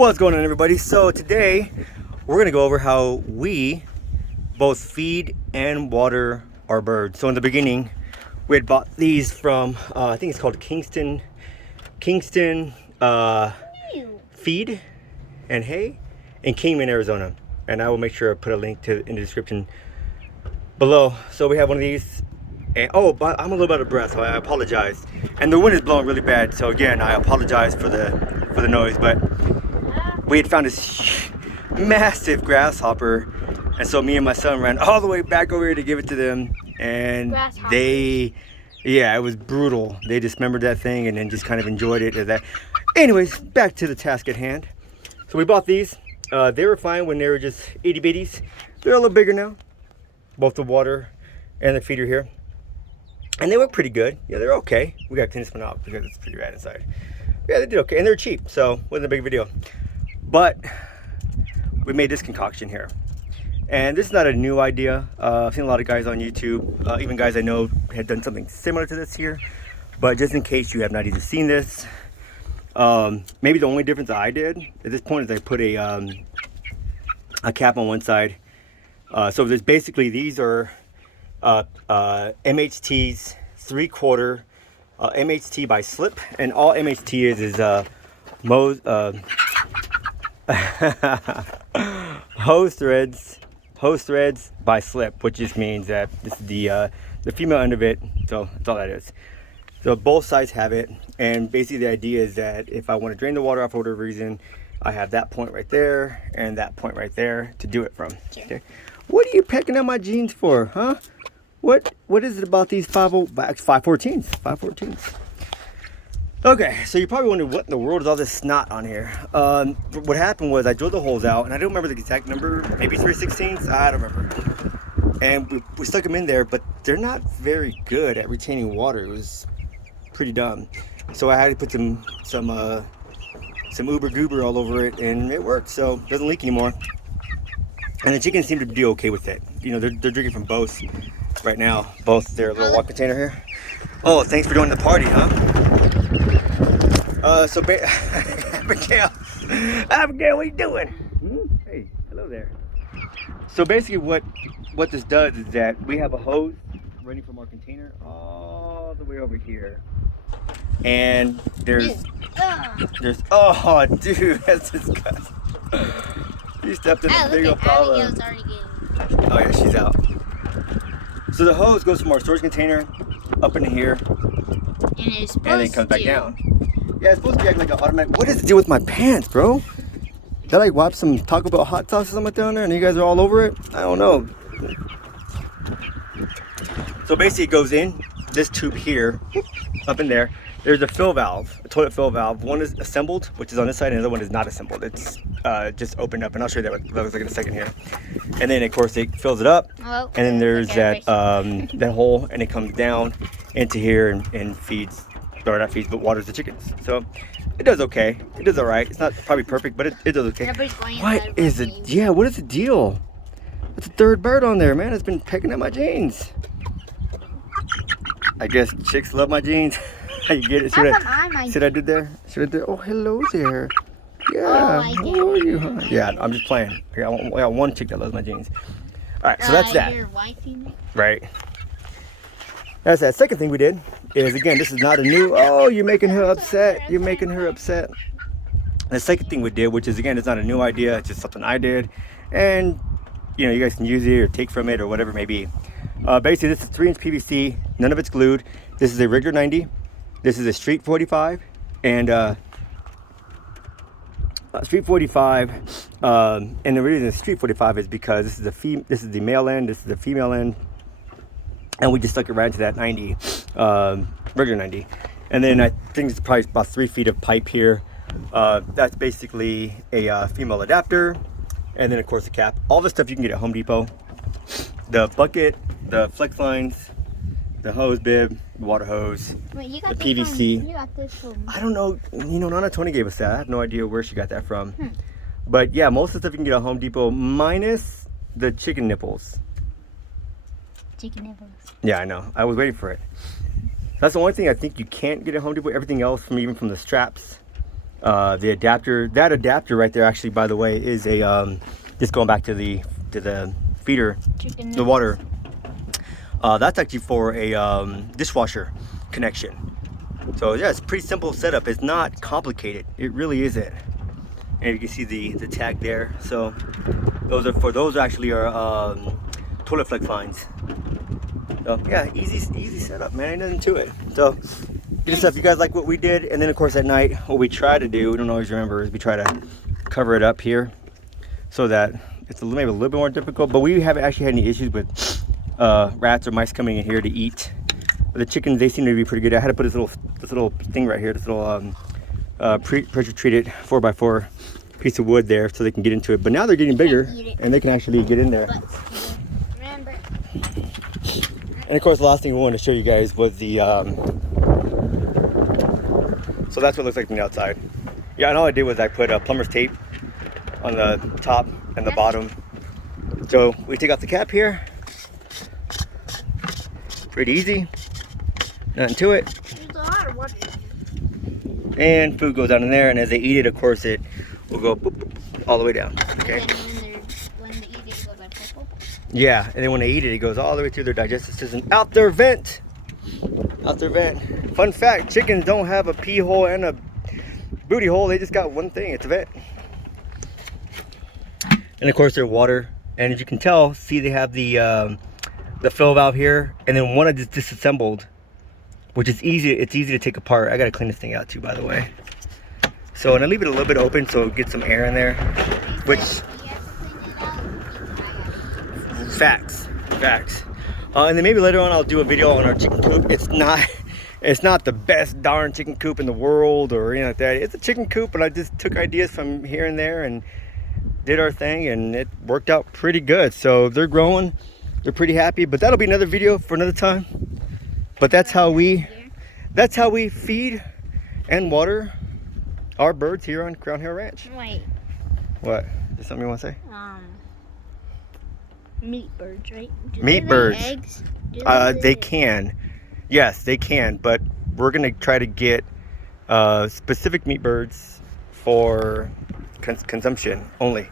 What's going on, everybody? So today we're going to go over how we both feed and water our birds. So in the beginning we had bought these from I think it's called Kingston Feed and Hay in Kingman, Arizona, and I will make sure I put a link to in the description below. So we have one of these, and but I'm a little bit out of breath, so I apologize, and the wind is blowing really bad, so again I apologize for the noise. But we had found this massive grasshopper, and so me and my son ran all the way back over here to give it to them, and it was brutal. They dismembered that thing and then just kind of enjoyed it as that. Anyways, back to the task at hand. So we bought these. They were fine when they were just itty bitties. They're a little bigger now, both the water and the feeder here, and they look pretty good. Yeah, they're okay. We got to clean this one out because it's pretty rad inside. Yeah, they did okay, and they're cheap, so it wasn't a big video. But we made this concoction here, and this is not a new idea. I've seen a lot of guys on YouTube, even guys I know had done something similar to this here. But just in case you have not even seen this, maybe the only difference I did at this point is I put a cap on one side. So there's basically, these are MHT's 3/4 MHT by slip, and all MHT is hose threads by slip, which just means that this is the female end of it. So that's all that is. So both sides have it, and basically the idea is that if I want to drain the water off for whatever reason, I have that point right there and that point right there to do it from. Sure. Okay. What are you pecking at my jeans for, huh? What is it about these 514s? Okay, so you're probably wondering what in the world is all this snot on here. What happened was I drilled the holes out, and I don't remember the exact number, maybe 3/16, I don't remember. And we stuck them in there, but they're not very good at retaining water. It was pretty dumb. So I had to put some Uber Goober all over it, and it worked, so it doesn't leak anymore. And the chickens seem to be okay with it. You know, they're drinking from both right now, both their little water container here. Oh, thanks for joining the party, huh? Abigail, what are you doing? Hey, hello there. So basically what this does is that we have a hose running from our container all the way over here. And there's oh dude, that's disgusting. You stepped in the big old pile of... Oh yeah, she's out. So the hose goes from our storage container up into here, and then it comes back down. Yeah, it's supposed to be like an automatic. What does it do with my pants, bro? Did I like wipe some Taco Bell hot sauce or something down there and you guys are all over it? I don't know. So basically it goes in this tube here, up in there. There's a fill valve, a toilet fill valve. One is assembled, which is on this side, and the other one is not assembled. It's just opened up, and I'll show you what that looks like in a second here. And then of course it fills it up, and then there's that hole, and it comes down into here and feeds, or not feeds, but waters the chickens. So it does okay. It does all right. It's not probably perfect, but it does okay. What is it? Yeah, what is the deal? It's a third bird on there, man. It's been pecking at my jeans. I guess chicks love my jeans. You get it? See what I did there? Oh, hello there. Yeah. How are you, huh? Yeah, I'm just playing. I got one chick that loves my jeans. All right, so that's that. Your wifey? Right. That's that. Second thing we did is, again, this is not a new... Oh, you're making her upset. You're making her upset. The second thing we did, which is, again, it's not a new idea. It's just something I did. And, you know, you guys can use it or take from it or whatever it may be. Basically, this is 3-inch PVC. None of it's glued. This is a Wriggler 90. This is a Street 45, and Street 45, and the reason it's Street 45 is because this is the male end, this is the female end, and we just stuck it right into that 90, Wriggler 90. And then I think it's probably about 3 feet of pipe here. That's basically a female adapter, and then of course the cap. All this stuff you can get at Home Depot. The bucket, the flex lines, the hose bib, the water hose, the PVC. You got this from... I don't know. You know, Nana Tony gave us that. I have no idea where she got that from. But yeah, most of the stuff you can get at Home Depot, minus the chicken nipples. Chicken nipples. Yeah, I know. I was waiting for it. That's the only thing I think you can't get at Home Depot. Everything else, even from the straps The adapter, that adapter right there, actually, by the way, is a just going back to the feeder, Chicken the water. That's actually for a dishwasher connection. So yeah, it's a pretty simple setup. It's not complicated. It really isn't. And you can see the tag there. So those actually are toilet flex lines. So yeah, easy setup, man. Ain't nothing to it. So get this up. You guys like what we did, and then of course at night, what we try to do, we don't always remember, is we try to cover it up here so that it's maybe a little bit more difficult. But we haven't actually had any issues with rats or mice coming in here to eat. But the chickens, they seem to be pretty good. I had to put this little thing right here, this little pressure treated 4x4 piece of wood there so they can get into it. But now they're getting bigger and they can actually get in there. Remember. And of course, the last thing we wanted to show you guys was the so that's what it looks like from the outside. Yeah, and all I did was I put plumber's tape on the top and the bottom. So we take off the cap here. Pretty easy. Nothing to it. There's a lot of water. And food goes down in there, and as they eat it, of course, it will go boop, boop, all the way down. Okay. And then when they eat it, it goes like purple. Yeah, and then when they eat it, it goes all the way through their digestive system, out their vent. Out their vent. Fun fact: chickens don't have a pee hole and a booty hole. They just got one thing. It's a vent. And of course, their water. And as you can tell, see, they have the fill valve here, and then one is disassembled, which is easy. It's easy to take apart. I gotta clean this thing out too, by the way. So, and I leave it a little bit open so it gets some air in there, which facts. And then maybe later on I'll do a video on our chicken coop. It's not the best darn chicken coop in the world or anything like that. It's a chicken coop, but I just took ideas from here and there and did our thing, and it worked out pretty good. So they're growing. They're pretty happy, but that'll be another video for another time. But that's how we feed and water our birds here on Crown Hill Ranch. Wait. What? Is there something you want to say? Meat birds, right? Do Meat they lay birds. Eggs? Do They can. Yes, they can, but we're gonna try to get specific meat birds for consumption only.